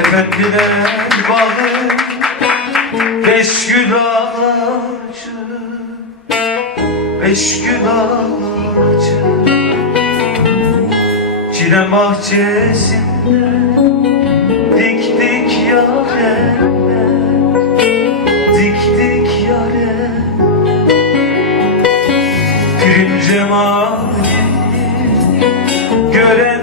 Efendiler bağı Beş gül ağacı Beş gül ağacı. Çilem bahçesinde Diktik yarenler Diktik yarenler Pirin cemali Gören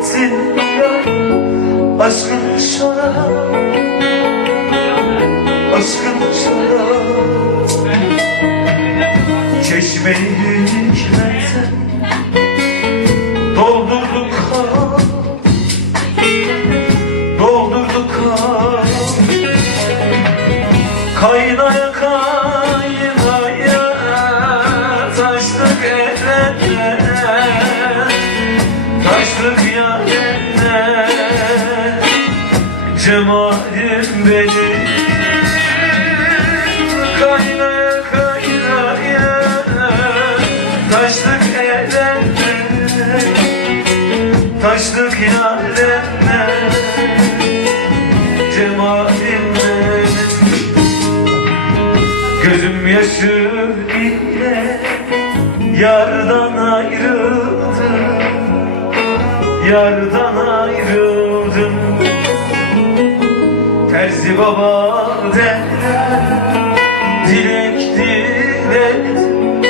ettin ya Aşkın şarap Aşkın şarap Çeşmeyi hikmetten Cemalim benim. Kaynaya kaynaya Taştık erenler Taştık yarenler Cemalim benim. Gözüm yaşı ile Yardan Yardan ayrıldım. Terzi baba derler Dilek diledim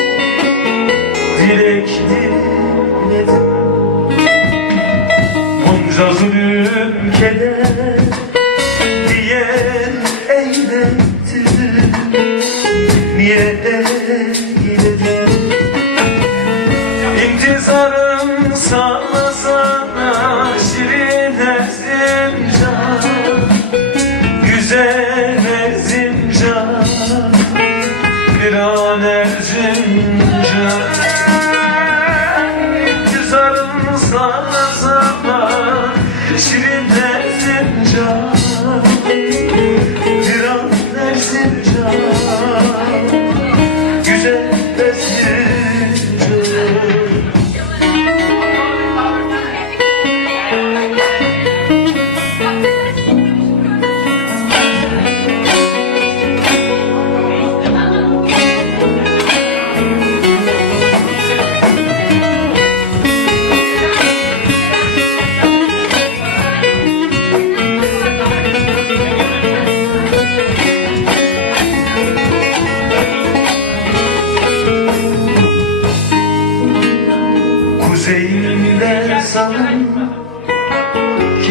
Dilek diledim Bunca zulüm keder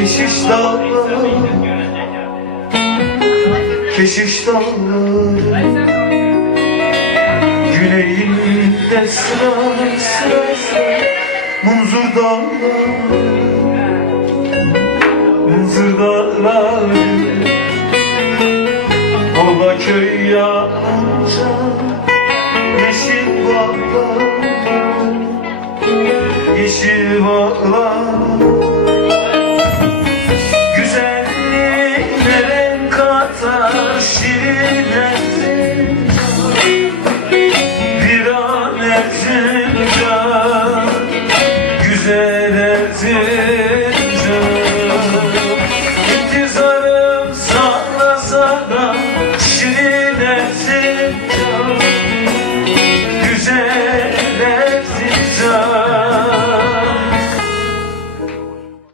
Keşiş dağları. Keşiş dağları. Güneyinde sıra sıra sıra Munzur dağları. Munzur dağları. Ola köy yanınca Yeşil bağlar and